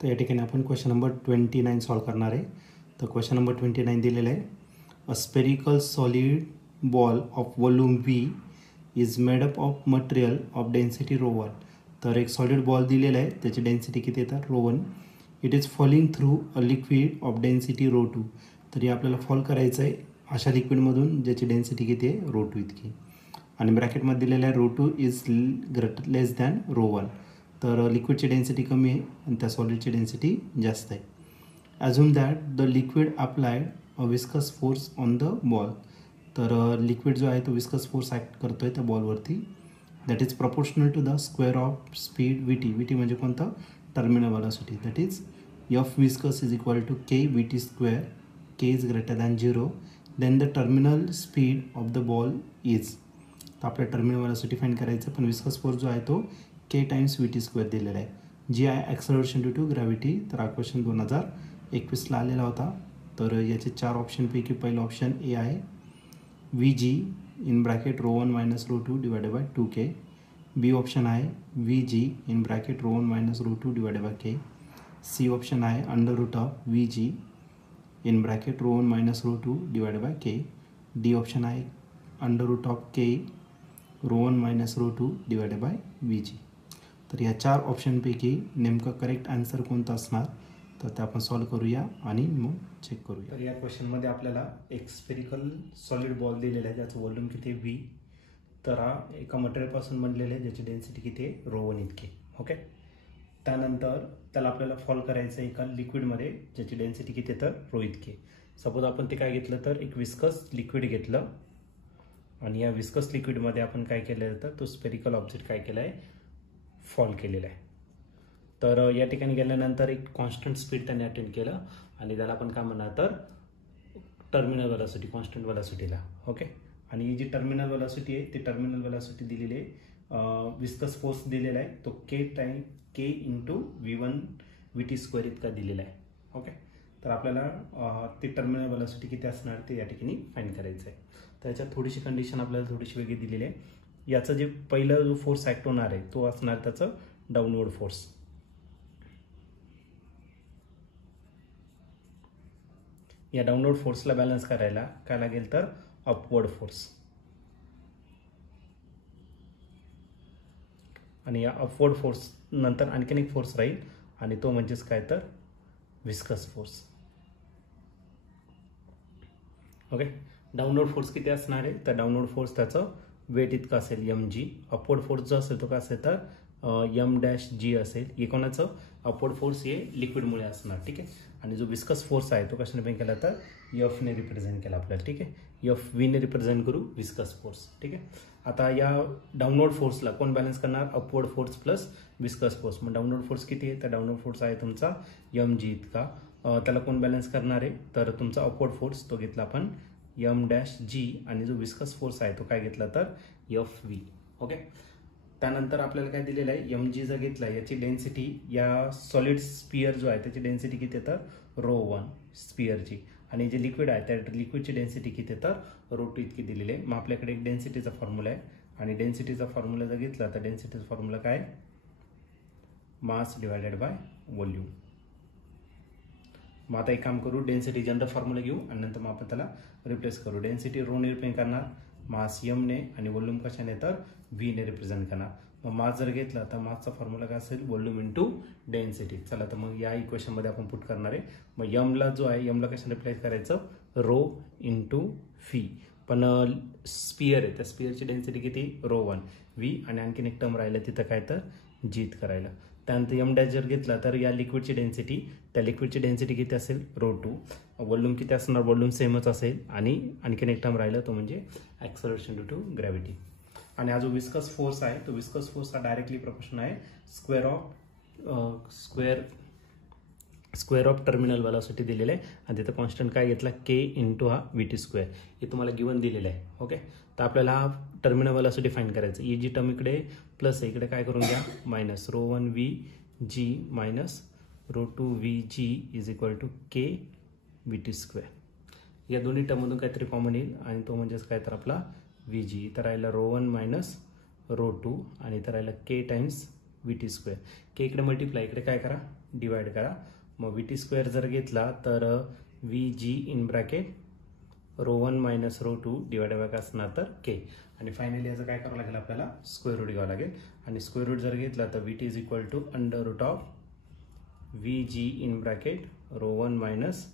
तर या ठिकाणी आपण क्वेश्चन नंबर 29 सॉल्व करणार आहे. तर क्वेश्चन नंबर 29 दिलेला आहे. A spherical solid ball of volume V is made up of material of density rho 1. तर एक सॉलिड बॉल दिलेला आहे, त्याची डेन्सिटी किती येतात rho 1. It is falling through a liquid of density rho 2. तर हे आपल्याला फॉल करायचं आहे अशा लिक्विडमधून ज्याची डेन्सिटी किती आहे रो 2 इतकी. आणि ब्रॅकेटमध्ये दिलेलं आहे rho 2 is less than rho 1. तर लिक्विडची डेन्सिटी कमी आहे आणि त्या सॉलिडची डेन्सिटी जास्त आहे. Assume that the liquid applied a viscous force on the ball. तर लिक्विड जो आहे तो विस्कस फोर्स ॲक्ट करतो आहे त्या बॉलवरती. That is proportional to the square of speed V T. V T म्हणजे कोणतं terminal velocity. That is F viscous is equal to K V T square. K is greater than 0. Then the terminal speed of the ball is. तर आपल्या terminal velocity find करायचं, पण viscous force जो आहे तो के times V T square दिलेला आहे. जी आहे ॲक्सलरेशन ड्यू टू ग्रॅव्हिटी. तर हा क्वेश्चन 2021ला आलेला होता. तर याचे 4 ऑप्शनपैकी पहिलं ऑप्शन ए आहे V G in bracket rho 1 minus rho 2 divided by 2K. B option आहे V G in bracket rho 1 minus rho 2 divided by K. C option आहे under root of V G in bracket rho 1 minus rho 2 divided by K. D option आहे under root of K rho 1 minus rho 2 divided by V G. तर या 4 ऑप्शनपैकी नेमकं correct answer कोणता असणार तर ते आपण सॉल्व करूया आणि मग चेक करूया. तर या क्वेश्चनमध्ये आपल्याला एक स्पेरिकल सॉलिड बॉल दिलेला आहे, ज्याचं व्हॉल्यूम किती आहे व्ही. तर हा एका मटेरियलपासून बनलेलं आहे, ज्याची डेन्सिटी किती आहे रो 1 इतकी. ओके. त्यानंतर त्याला आपल्याला फॉल करायचं आहे एका लिक्विडमध्ये, ज्याची डेन्सिटी किती आहे तर रो इतकी. सपोज आपण ते काय घेतलं तर एक विस्कस लिक्विड घेतलं आणि या विस्कस लिक्विडमध्ये आपण काय केलं तर तो स्पेरिकल ऑब्जेक्ट काय केला आहे फॉल केलेला आहे. तर या ठिकाणी गेल्यानंतर एक कॉन्स्टंट स्पीड त्याने अटेंड केलं आणि त्याला आपण काय म्हणणार तर टर्मिनल व्हेलॉसिटी, कॉन्स्टंट व्हेलॉसिटीला. ओके. आणि ही जी टर्मिनल व्हेलॉसिटी आहे ती टर्मिनल व्हेलॉसिटी दिलेली आहे, विस्कस फोर्स दिलेला आहे तो के इंटू व्ही टी स्क्वेअर इतका दिलेला आहे. ओके. तर आपल्याला ती टर्मिनल व्हेलॉसिटी किती असणार ते या ठिकाणी फाइंड करायचं आहे. तर याच्यात थोडीशी कंडिशन आपल्याला थोडीशी वेगळी दिलेली आहे. याचं जे पहिलं जो फोर्स ॲक्ट होणार आहे तो असणार त्याचं डाऊनवर्ड फोर्स. या डाऊनवर्ड फोर्सला बॅलन्स करायला काय लागेल तर अपवर्ड फोर्स. आणि या अपवर्ड फोर्स नंतर आणखीन एक फोर्स राहील आणि तो म्हणजेच काय तर viscous force. Okay. Downward force किती असणार आहे तर डाऊनवर्ड फोर्स त्याचं वेट इतकं असेल mg. अपवर्ड फोर्स जो असेल तो काय असेल तर m-g असेल. हे कोणाचं अपवर्ड फोर्स हे लिक्विडमुळे असणार. ठीक आहे. आणि जो विस्कस फोर्स आहे तो कशाने केला तर एफ ने रिप्रेझेंट केला आपल्याला. ठीक आहे. एफ व्ही ने रिप्रेझेंट करू विस्कस फोर्स. ठीक आहे. आता या डाऊनवर्ड फोर्सला कोण बॅलन्स करणार upward force plus viscous force. मग डाऊनवर्ड फोर्स किती आहे तर डाऊनवर्ड फोर्स आहे तुमचा mg इतका. त्याला कोण बॅलन्स करणार आहे तर तुमचा अपवर्ड फोर्स तो घेतला आपण m-g आणि जो विस्कस फोर्स आहे तो काय घेतला तर fv. ओके. त्यानंतर आपल्याला काय दिलेलं आहे mg जर घेतला याची डेन्सिटी या सॉलिड स्पियर जो आहे त्याची डेन्सिटी किती आहे तर रो 1 स्पियरची. आणि जे लिक्विड आहे त्या लिक्विडची डेन्सिटी किती आहे तर रो 2 इतकी दिलेली आहे. मग आपल्याकडे एक डेन्सिटीचा फॉर्म्युला आहे आणि डेन्सिटीचा फॉर्म्युला जर घेतला तर डेन्सिटीचा फॉर्म्युला काय मास डिवायडेड बाय व्हॉल्यूम. मग आता एक काम करू डेन्सिटी जनरल फॉर्म्युला घेऊ आणि नंतर मग आपण त्याला रिप्लेस करू. डेन्सिटी रो ने रिप्रेझेंट करणार मास m ने आणि व्हॉल्यूम कशाने तर v ने रिप्रेझेंट करणार. मग मास जर घेतला तर मासचा फॉर्म्युला काय असेल व्हॉल्यूम इंटू डेन्सिटी. चला तर मग या इक्वेशनमध्ये आपण पुट करणार आहे. मग यमला जो आहे यमला कशाने रिप्लेस करायचं रो इंटू व्ही. पण स्पियर आहे त्या स्पियरची डेन्सिटी किती रो 1 व्ही आणि आणखीन एक टर्म राहिलं तिथं काय तर जीत करायला. त्यानंतर m' जर घेतला तर या लिक्विडची डेन्सिटी त्या लिक्विडची डेन्सिटी किती असेल रो 2. व्हॉल्यूम किती असणार व्हॉल्यूम सेमच असेल आणि आणखीन एक टर्म राहिलं तो म्हणजे ॲक्सलरेशन ड्यू टू ग्रॅव्हिटी. आणि हा जो विस्कस फोर्स आहे तो विस्कस फोर्स हा डायरेक्टली प्रोपोर्शन आहे स्क्वेअर ऑफ टर्मिनल व्हेलॉसिटी दिलेलं आहे आणि तिथं कॉन्स्टंट काय घेतला के इंटू हा व्ही टी स्क्वेअर. हे तुम्हाला गिवन दिलेलं आहे. ओके. तर आपल्याला हा टर्मिनल व्हेलॉसिटी फाइंड करायचं. ही जी टर्म इकडे प्लस आहे इकडे काय करून घ्या minus rho 1 V g minus rho 2 V g is equal to K V T square. या दोन्ही टर्ममधून काहीतरी कॉमन येईल आणि तो म्हणजेच काय तर आपला व्ही जी. इथं राहिला रो 1 मायनस रो 2 आणि इथं राहिला के टाइम्स व्ही टी स्क्वेअर. के इकडे मल्टिप्लाय इकडे काय करा डिवाइड करा. मग VT स्क्वेअर जर घेतला तर VG in bracket ρ1 minus ρ2 divide by काय असणार तर K. आणि फायनली याचं काय करावं लागेल आपल्याला स्क्वेअर रूट घ्यावं लागेल. आणि स्क्वेअर रूट जर घेतला तर VT is equal to under root of VG in bracket ρ1 minus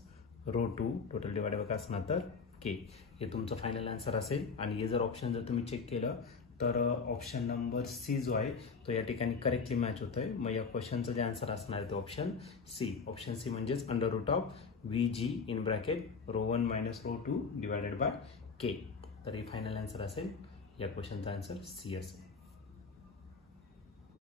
ρ2 total divide by काय असणार तर K. हे तुमचं फायनल आन्सर असेल. आणि हे जर ऑप्शन जर तुम्ही चेक केलं तर ऑप्शन नंबर सी जो आहे तो या ठिकाणी करेक्टली मॅच होतोय. मग या क्वेश्चनचं जे आन्सर असणार आहे ते ऑप्शन सी. ऑप्शन सी म्हणजेच under root of VG in bracket ρ1 minus ρ2 divided by K. तर हे फायनल आन्सर असेल. या क्वेश्चनचा आन्सर सी असेल.